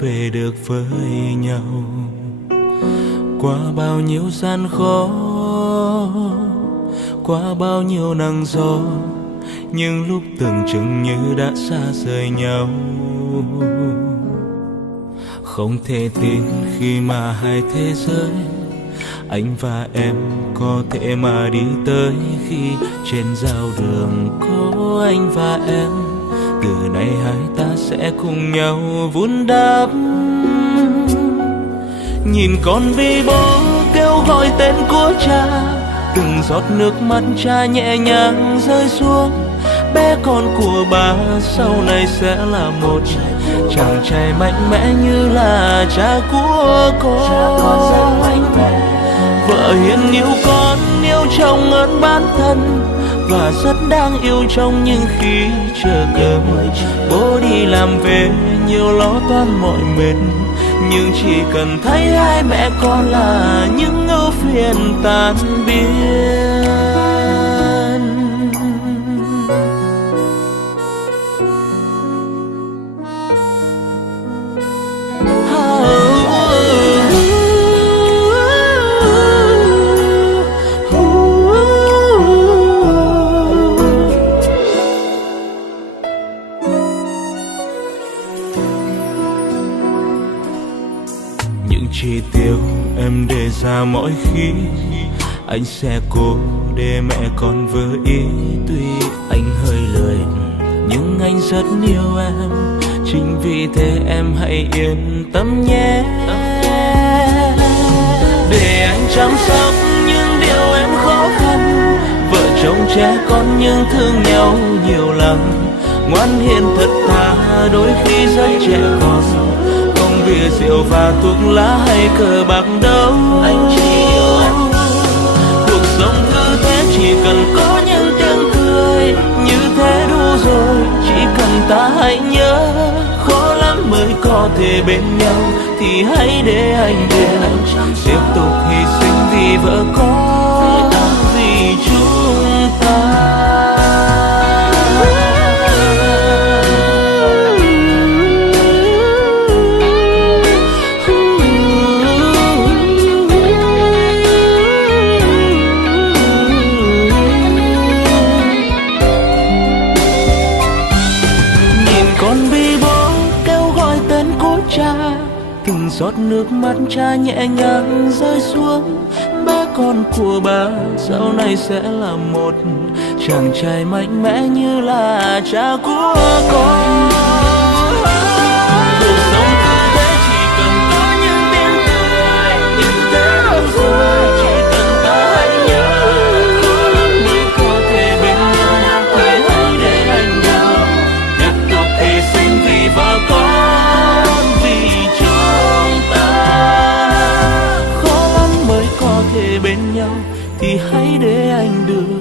về được với nhau. Qua bao nhiêu gian khó, qua bao nhiêu nắng gió, những lúc tưởng chừng như đã xa rời nhau. Không thể tin khi mà hai thế giới, anh và em có thể mà đi tới, khi trên giao đường có anh và em. Từ nay hai ta sẽ cùng nhau vun đắp. Nhìn con bi bố kêu gọi tên của cha, từng giọt nước mắt cha nhẹ nhàng rơi xuống. Bé con của bà sau này sẽ là một chàng trai mạnh mẽ như là cha của con. Vợ hiền yêu con, yêu chồng ơn bản thân, và rất đáng yêu trong những khi chờ cơm. Bố đi làm về nhiều lo toan mọi mệt, nhưng chỉ cần thấy hai mẹ con là những ưu phiền tan biến. Những chi tiêu em đề ra mỗi khi anh sẽ cố để mẹ con vừa ý. Tuy anh hơi lười nhưng anh rất yêu em, chính vì thế em hãy yên tâm nhé. Để anh chăm sóc những điều em khó khăn, vợ chồng trẻ con nhưng thương nhau nhiều lắm. Ngoan hiền thật thà đôi khi rất trẻ con, không bia rượu và thuốc lá hay cờ bạc đâu. Anh chỉ yêu em. Cuộc sống cứ thế chỉ cần có những tiếng cười, như thế đủ rồi. Chỉ cần ta hãy nhớ, khó lắm mới có thể bên nhau, thì hãy để anh tiếp tục hy sinh vì vợ con, vì chúng ta. Từng giọt nước mắt cha nhẹ nhàng rơi xuống. Bé con của bà sau này sẽ là một chàng trai mạnh mẽ như là cha của con. Cuộc sống cứ thế chỉ cần có những tiếng cười, như thế đủ rồi. Chỉ cần ta hãy nhớ, khó lắm mới có thể bên nhau, thì hãy để anh nhau tiếp tục hy sinh vì vợ con. Bên nhau thì hãy để anh được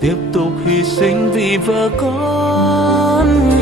tiếp tục hy sinh vì vợ con.